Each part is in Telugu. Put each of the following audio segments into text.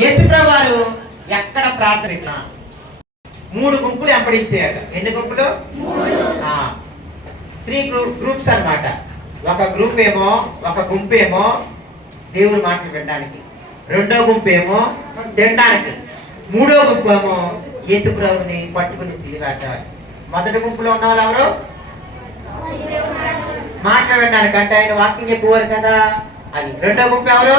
యేసుప్రభు వారు ఎక్కడ ప్రార్థన 3 గుంపులు వెంబడించాడు. ఎన్ని గుంపులు? 3 గ్రూప్స్ అన్నమాట. ఒక గుంపు ఏమో దేవుని మాటలు వినడానికి, రెండో గుంపు ఏమో తినడానికి, మూడో గుంపు ఏమో యేసుప్రభుని పట్టుకుని సిలువేద్దామని. మొదటి గుంపులో ఉన్న వాళ్ళు ఎవరు? మాటలు వినడానికి, అంటే ఆయన వాక్యం చెప్పేవారు కదా అది. రెండో గుంపు ఎవరు?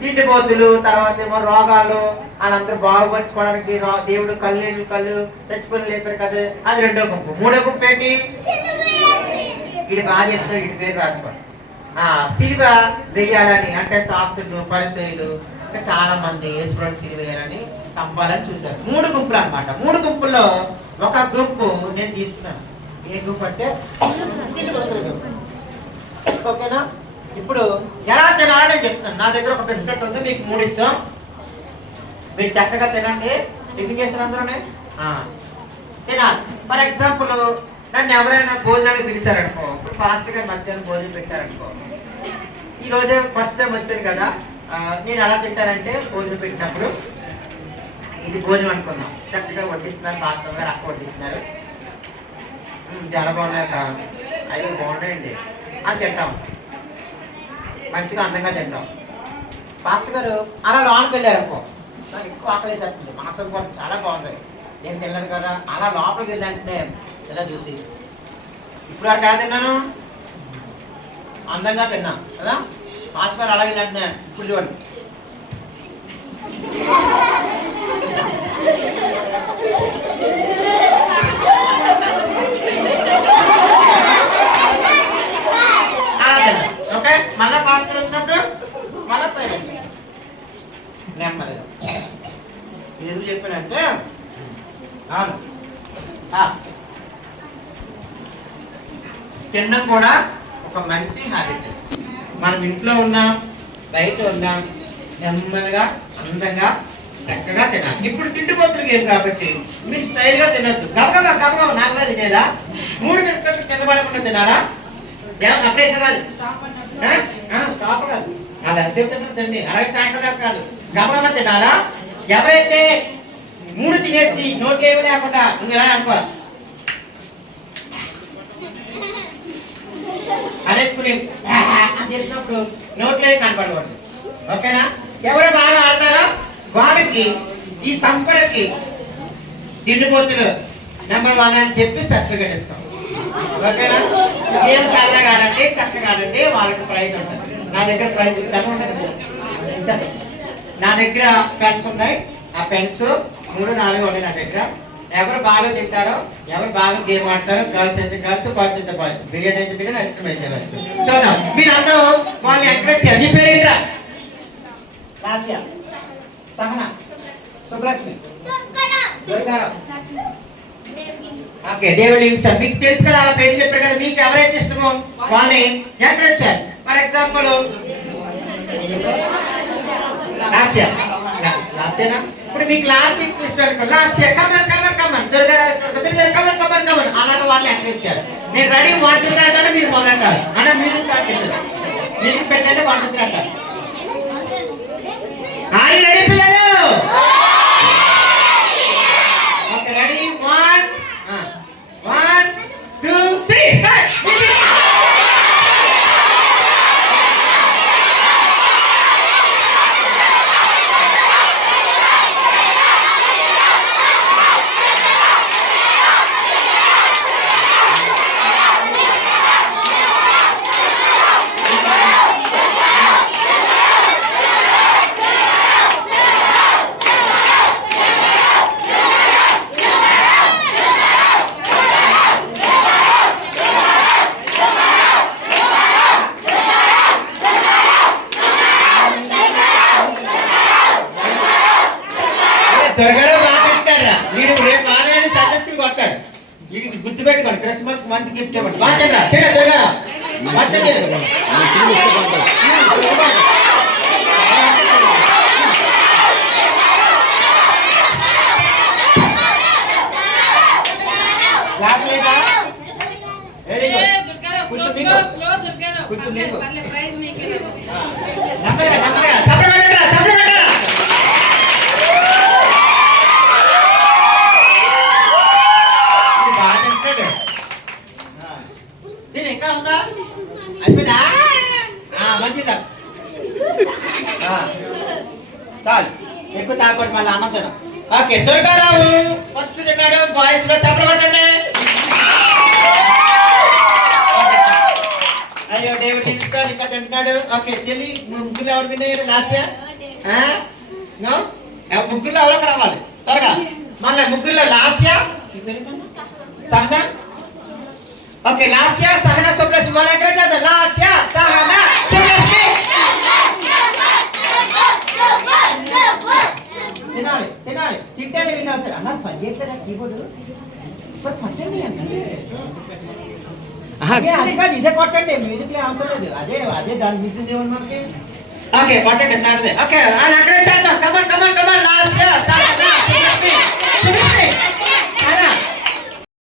తిండిపోతులు. తర్వాత ఏమో రోగాలు, వాళ్ళందరూ బాగుపరచుకోవడానికి దేవుడు కళ్ళు చచ్చిపోయి లేపారు కదా, అది రెండో గుంపు. మూడో గుంపు ఏంటి? ఇది బాగా చేస్తారు, ఇది పేరు రాసుకోండి. సిలువ వేయాలని, అంటే శాస్త్రులు పరిచయులు ఇంకా చాలా మంది యేసుప్రభుని సిలువ వేయాలని చంపాలని చూశారు. 3 గుంపులు అనమాట. 3 గుంపుల్లో ఒక గుంపు నేను తీసుకున్నాను. ఏ గుంపు అంటే ఓకేనా? ఇప్పుడు ఎలా తినాలని నేను చెప్తాను. నా దగ్గర ఒక బిస్కెట్ ఉంది, మీకు 3 ఇచ్చాం. మీరు చక్కగా తినండి. టిఫిన్ చేసిన అందరూనే తినాలి. ఫర్ ఎగ్జాంపుల్ నన్ను ఎవరైనా భోజనానికి పిలిచారనుకో, ఇప్పుడు ఫాస్ట్గా మధ్యాహ్నం భోజనం పెట్టారనుకో, ఈ రోజే ఫస్ట్ టైం వచ్చాను కదా, నేను ఎలా తింటానంటే భోజనం పెట్టినప్పుడు ఇది భోజనం అనుకుందాం, చక్కగా వడ్డిస్తున్నారు, ఫాస్ట్గా అక్క వడ్డిస్తున్నారు, చాలా బాగున్నాయి, అవి బాగున్నాయండి అని తింటాం, మంచిగా అందంగా తింటాం. పాస్టర్ గారు అలా లోనికి వెళ్ళారనుకో, నాకు ఎక్కువ ఆకలేసేస్తుంది, మనసు కూడా చాలా బాగుంది, నేను తినలేదు కదా, అలా లోపలికి వెళ్ళాలంటే ఇలా చూసి ఇప్పుడు అక్కడ ఎలా తిన్నాను, అందంగా తిన్నా కదా, పాస్టర్ గారు అలాగే వెళ్ళంటే ఇప్పుడు చూడండి అలా తిన్నా. ఓకే, మళ్ళా పాస్టర్ వచ్చినప్పుడు మళ్ళా సైలెంట్ నెమ్మదిగా. ఎందుకు చెప్పానంటే అవును తినడం కూడా ఒక మంచి హ్యాబిట్. మనం ఇంట్లో ఉన్నాం, బయట ఉన్నాం, నెమ్మదిగా అందంగా చక్కగా తినాలి. ఇప్పుడు తిండిపోతులు ఏం కాబట్టి మీరు స్టైల్గా తినొద్దు, గబగబా నాకుగా తినేలా. 3 బిస్కెట్లు కింద పడకుండా తినాలా? అప్పుడే కాదు, స్టాప్ కాదు, అలా ఎంతసేపు తింటుందండి, అలాగే సాయంకాలం కాదు, గబగబా తినాలా. ఎవరైతే 3 తినేసి నోట్లో ఏమి లేకుండా నువ్వు ఎలా అనుకోవాలి అనేసుకుని తెలిసినప్పుడు నోట్లో కనపడకూడదు. ఓకేనా? ఎవరు బాగా ఆడతారో వాళ్ళకి ఈ సంపరకి తిండిపోతులు నెంబర్ 1 అని చెప్పి సర్టిఫికేట్ ఇస్తాం. ఓకేనా? ఏం సరదాగా ఆడండి, చక్కగా ఆడండి, వాళ్ళకి ప్రైజ్ ఉంటుంది. నా దగ్గర ప్రైజ్ నా దగ్గర పెన్స్ ఉన్నాయి, ఆ పెన్స్ 3, 4 ఉన్నాయి నా దగ్గర. ఎవరు బాగా తింటారో, ఎవరు బాగా గేమ్ ఆడతారో, గర్ల్స్ అయితే గర్ల్స్, బాయ్స్ అయితే బాయ్స్, బిర్యానీ అయితే బిర్యానీ, ఐస్ క్రీమ్ అయితే ఐస్ క్రీమ్. చూద్దాం, మీరు అందరూ వాళ్ళని ఎంకరేజ్ చేయాలి. నీ పేరేంట్రా? Lasya, Sahana, Sublakshmi, okay, David Livingstone. మీకు తెలుసు కదా, అలా పేరు చెప్పారు కదా, మీకు ఎవరైతే ఇష్టమో వాళ్ళని ఎంకరేజ్ చేయాలి. ఫర్ ఎగ్జాంపుల్ లాస్యనా, ఇప్పుడు మీకు లాస్ట్ ఇష్టం లాస్య, కమన్ అలాగే వాళ్ళని ఎంకరేజ్ చేయాలి. నేను రెడీ 1 2 3 అంటాను, మీరు మొదలంటారు అన్న, మ్యూజిక్ స్టార్ట్ చేశారు, మ్యూజిక్ పెట్టండి, 1 2 3 అంటారు. రెడీ పిల్లలు? Okay, ready 1 2 3 start. త్వరగా మాట్లాడతాడు, మీరు రేపు మాట్లాడి సండే స్కూల్కి వస్తాడు. ఇది గుర్తుపెట్టుకోండి, క్రిస్మస్ మంచి గిఫ్ట్ ఇవ్వండి. బాగా త్వరగా క్లాస్ లేదా? వెరీ గుడ్, కొంచెం చాలు ఎక్కువ తాగకూడదు మళ్ళీ అన్నం తిన. ఓకే దుర్గారావు ఫస్ట్ తిన్నాడు. బాయ్స్ లో చప్పలు కొట్టండి. అయ్యో డేవిడ్ ఇన్స్టాల్ ఇంకా తింటున్నాడు. ఓకే చెల్లి ముగ్గురు ఎవరు విన్నారు లాస్ట్ ఇయర్? ముగ్గురులో ఎవరికి రావాలి త్వరగా. మళ్ళీ ముగ్గురులో last year Sahana. Okay last year Sahana Sublakshmi వాళ్ళ ఎక్కడ చదువు. Last year Sahana Sublakshmi. తినాలి తినాలి తింటేనే విన్ అవుతారు. అన్న పని చేయట్లేదా కీబోర్డు? ఇప్పుడు కొట్టండి ఇదే కొట్టండి. మ్యూజిక్ అవసరం లేదు. అదే అదే దాని మించింది ఏమన్నా మనకి. ఓకే కొట్టండి తాడితే. ఓకే వాళ్ళు అక్కడే